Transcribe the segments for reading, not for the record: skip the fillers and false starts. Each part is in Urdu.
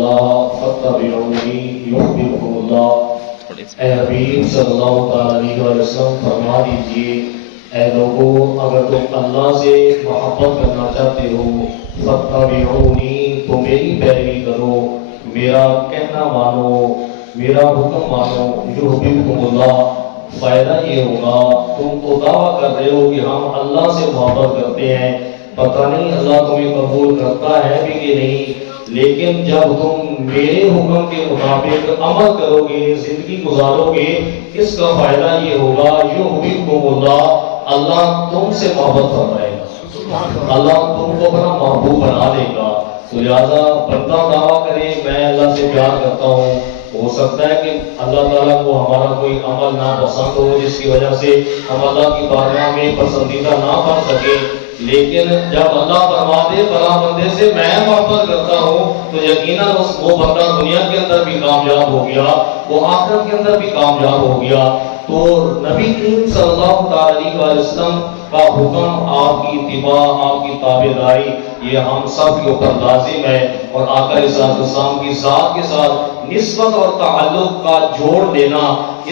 الله فاتبعوني يحببكم الله۔ اے حبیب صلی اللہ تعالیٰ علیہ وسلم فرما دیجئے اے لوگوں اگر تم اللہ سے محبت کرنا چاہتے ہو فاتبعونی تو میری پیروی کرو، میرا کہنا مانو، میرا حکم مانو، یحببکم اللہ۔ فائدہ یہ ہوگا تم تو دعویٰ کر رہے ہو کہ ہم اللہ سے محبت کرتے ہیں، پتہ نہیں اللہ تمہیں قبول کرتا ہے بھی کہ نہیں، لیکن جب تم میرے حکم کے مطابق عمل کرو گے، زندگی گزارو گے، اس کا فائدہ یہ ہوگا یحببکم اللہ، اللہ تم سے محبت فرمائے گا، اللہ تم کو اپنا محبوب بنا دے گا۔ تو لہٰذا بندہ دعویٰ کرے میں اللہ سے پیار کرتا ہوں، ہو سکتا ہے کہ اللہ تعالیٰ کو ہمارا کوئی عمل ناپسند ہو جس کی وجہ سے ہم اللہ کی بارگاہ میں پسندیدہ نہ بن سکے، لیکن جب اللہ فرما دے فلاں بندے سے میں محبت کرتا ہوں تو یقیناً وہ بندہ دنیا کے اندر بھی کامیاب ہو گیا، وہ آخرت کے اندر بھی کامیاب ہو گیا۔ تو نبی کریم صلی اللہ علیہ وسلم کا حکم، آپ کی اتباع، آپ کی تابعداری، یہ ہم سب کے اوپر لازم ہے، اور آقا علیہ السلام کی ذات کے ساتھ نسبت اور تعلق کا جوڑ دینا،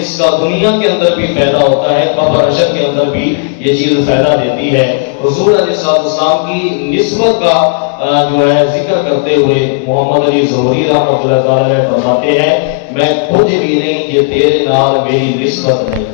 اس کا دنیا کے اندر بھی فائدہ ہوتا ہے، قبر حشر کے اندر بھی یہ چیز فائدہ دیتی ہے۔ حضور علیہ السلام کی نسبت کا جو ہے ذکر کرتے ہوئے محمد علی ظہوری رحمۃ اللہ تعالی فرماتے ہیں میں کچھ بھی نہیں یہ تیرے نال میری نسبت نہیں،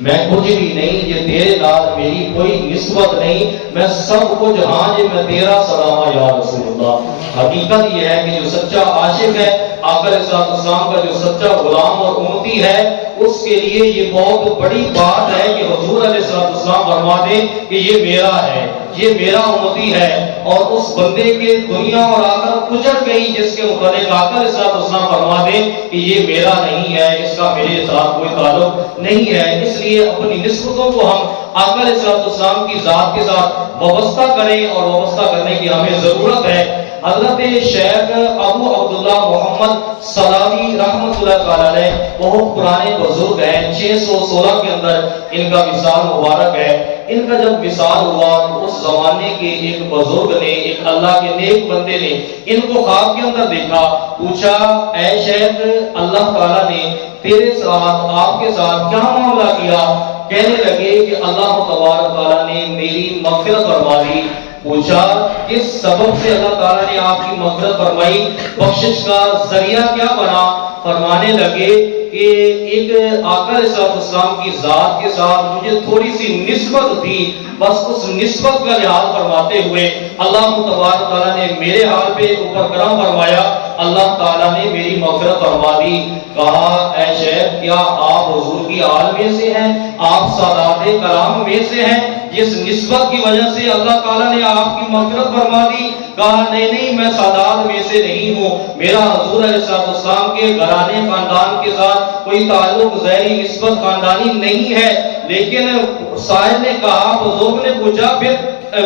میں کچھ بھی نہیں یہ تیرے نال میری کوئی نسبت نہیں، میں سب کچھ ہاں جی میں تیرا سلامہ یا رسول اللہ۔ حقیقت یہ ہے کہ جو سچا عاشق ہے، آقا علیہ السلام کا جو سچا غلام اور امتی ہے، اس کے لیے یہ بہت بڑی بات ہے کہ حضور علیہ السلام فرما دیں کہ یہ میرا ہے، یہ میرا امتی ہے، اور اس بندے کے دنیا اور آخرت اجڑ گئی جس کے متعلق آقا علیہ السلام فرما دیں کہ یہ میرا نہیں ہے، اس کا میرے ساتھ کوئی تعلق نہیں ہے۔ اس لیے اپنی نسبتوں کو ہم آقا علیہ السلام کی ذات کے ساتھ وابستہ کریں، اور وابستہ کرنے کی ہمیں ضرورت ہے۔ حضرت شیخ ابو عبداللہ محمد سلاوی رحمۃ اللہ تعالی علیہ بہت پرانے بزرگ ہیں، 616 کے اندر ان کا وصال مبارک ہے۔ ان کا جب وصال ہوا تو اس زمانے کے ایک بزرگ نے، ایک اللہ کے نیک بندے نے ان کو خواب کے اندر دیکھا، پوچھا اے شیخ اللہ تعالیٰ نے تیرے ساتھ، آپ کے ساتھ کیا معاملہ کیا؟ کہنے لگے کہ اللہ تبارک تعالیٰ نے میری مغفرت فرما دی۔ پوچھا کس سبب سے اللہ تعالیٰ نے آپ کی مغفرت فرمائی، بخشش کا ذریعہ کیا بنا؟ فرمانے لگے کہ ایک آقا علیہ السلام کی ذات کے ساتھ مجھے تھوڑی سی نسبت تھی، بس اس نسبت کا لحاظ فرماتے ہوئے اللہ تبارک تعالیٰ نے میرے حال پہ اوپر کرم فرمایا، اللہ تعالیٰ نے میری مغفرت فرما دی۔ کہا اے شیخ کیا آپ حضور کی آل میں سے ہیں، آپ سادات کلام میں سے ہیں جس نسبت کی وجہ سے اللہ تعالیٰ نے آپ کی مغفرت فرما دی؟ کہا نہیں میں سادات میں سے نہیں ہوں، میرا حضور علیہ السلام کے گھرانے خاندان کے ساتھ کوئی تعلق ظاہری نسبت خاندانی نہیں ہے۔ لیکن سائل نے کہا، بزرگ نے پوچھا پھر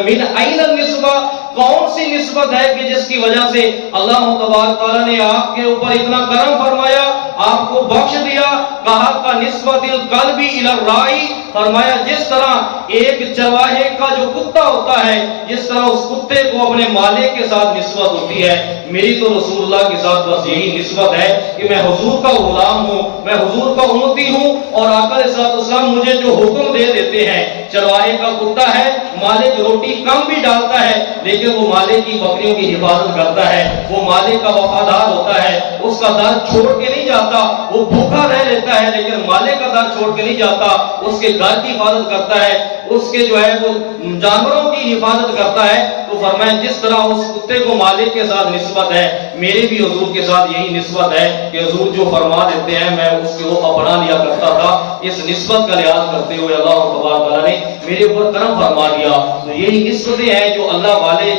من این النسبہ، کون سی نسبت ہے کہ جس کی وجہ سے اللہ تبارک تعالیٰ نے آپ کے اوپر اتنا کرم فرمایا، آپ کو بخش دیا؟ کہا کا نسبت القلب الی الرائی، فرمایا جس طرح ایک چرواہے کا جو کتا ہوتا ہے، جس طرح اس کتے کو اپنے مالک کے ساتھ نسبت ہوتی ہے، میری تو رسول اللہ کے ساتھ بس یہی نسبت ہے کہ میں حضور کا غلام ہوں، میں حضور کا امتی ہوں، اور آقا علیہ السلام مجھے جو حکم دے دیتے ہیں، چرواہے کا کتا ہے، مالک روٹی کم بھی ڈالتا ہے لیکن وہ مالک کی بکریوں کی حفاظت کرتا ہے، وہ مالک کا وفادار ہوتا ہے، اس کا در چھوڑ کے نہیں جاتا، وہ بھوکا رہ لیتا ہے لیکن مالک کا در چھوڑ کے نہیں جاتا، اس کے گھر کی حفاظت کرتا ہے، اس کے جو ہے وہ جانوروں کی حفاظت کرتا ہے۔ تو فرمایا جس طرح اس کتے کو مالک کے ساتھ نسبت ہے، میری بھی حضور کے ساتھ یہی نسبت ہے کہ حضور جو فرما دیتے ہیں میں اس کو اپنا لیا کرتا تھا۔ اس نسبت کا لحاظ کرتے ہوئے اللہ تبارک تعالیٰ نے میرے اوپر کرم فرما دیا۔ تو یہی نسبتیں ہیں جو اللہ والے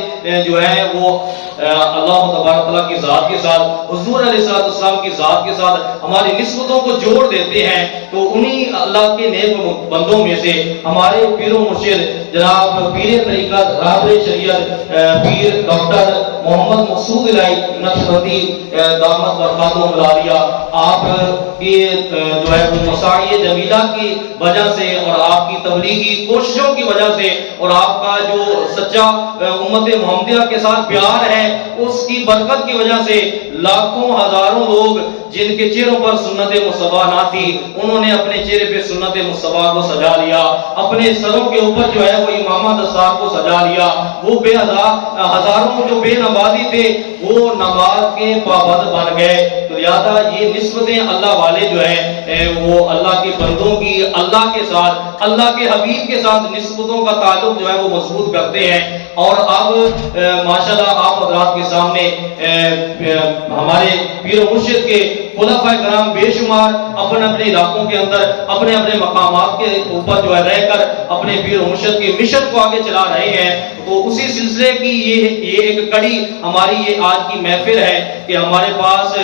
جو ہیں وہ اللہ تبارک تعالیٰ کی ذات کے ساتھ، حضور علیہ السلام کی ذات کے ساتھ ہماری نسبتوں کو جوڑ دیتے ہیں۔ تو انہی اللہ کے نیک بندوں میں سے ہمارے پیر و مرشد جناب پیر طریقت راہبر شریعت پیر ڈاکٹر محمد مقصود الہی نقشبندی دامت برکاتہم العالیہ، آپ کی جو ہے وہ مساعی جمیلہ کی وجہ سے اور آپ کی تبلیغی کوششوں کی وجہ سے اور آپ کا جو سچا امت محمدیہ کے ساتھ پیار ہے اس کی برکت کی وجہ سے لاکھوں ہزاروں لوگ جن کے چہروں پر سنت مصطفیٰ نہ تھی انہوں نے اپنے چہرے پہ سنت مصطفیٰ کو سجا لیا، اپنے سروں کے اوپر جو ہے وہ امامہ دستار کو سجا لیا، وہ ہزاروں جو بے نمازی تھے وہ نماز کے پابند بن گئے۔ تو لہٰذا یہ نسبتیں اللہ والے جو ہیں وہ اللہ کے بندوں کی اللہ کے ساتھ اللہ کے حبیب کے ساتھ نسبتوں کا تعلق جو ہے وہ مضبوط کرتے ہیں۔ اور اب ماشاءاللہ آپ حضرات کے سامنے ہمارے پیر و مرشد کے خلفائے کرام بے شمار اپنے اپنے علاقوں کے اندر اپنے اپنے مقامات کے اوپر جو ہے رہ کر اپنے پیر و مرشد کے مشن کو آگے چلا رہے ہیں۔ تو اسی سلسلے کی یہ ایک کڑی ہماری یہ آج کی محفل ہے کہ ہمارے پاس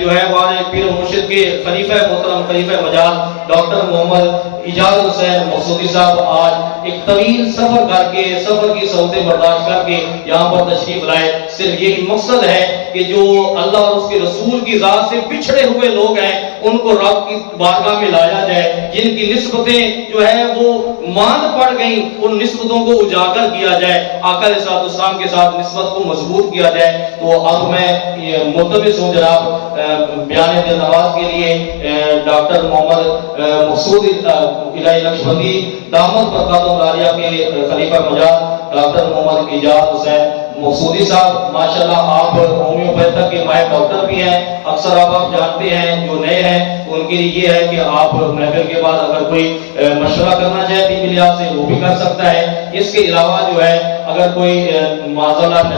جو ہے ہمارے پیر و مرشد کے خلیفہ محترم خلیفہ مجاز ڈاکٹر محمد اجاز حسین مقصودی صاحب آج ایک طویل سفر کر کے سفر کی صحبتیں برداشت کر کے یہاں پر تشریف لائے۔ صرف یہی مقصد ہے کہ جو اللہ اور اس کے رسول کی ذات سے بچھڑے ہوئے لوگ ہیں ان کو رب کی بارگاہ میں لایا جائے، جن کی نسبتیں جو ہے وہ ماند پڑ گئیں ان نسبتوں کو اجاگر کیا جائے، آقا علیہ الصلوۃ والسلام کے ساتھ نسبت کو مضبوط کیا جائے۔ تو اب میں ملتمس ہوں جناب بیان دل نواز کے لیے ڈاکٹر محمد مقصود الہی نقشبندی دامت برکاتہم العالیہ کے خلیفہ مجاز ڈاکٹر محمد اجاز حسین مقصودی صاحب، ماشاءاللہ آپ ہومیوپیتھک کے ماہر ڈاکٹر بھی ہیں، اکثر آپ جانتے ہیں جو نئے ہیں ان کے لیے یہ ہے کہ آپ محفل کے بعد اگر کوئی مشورہ کرنا چاہے طبی لحاظ سے وہ بھی کر سکتا ہے۔ اس کے علاوہ جو ہے اگر کوئی معذرت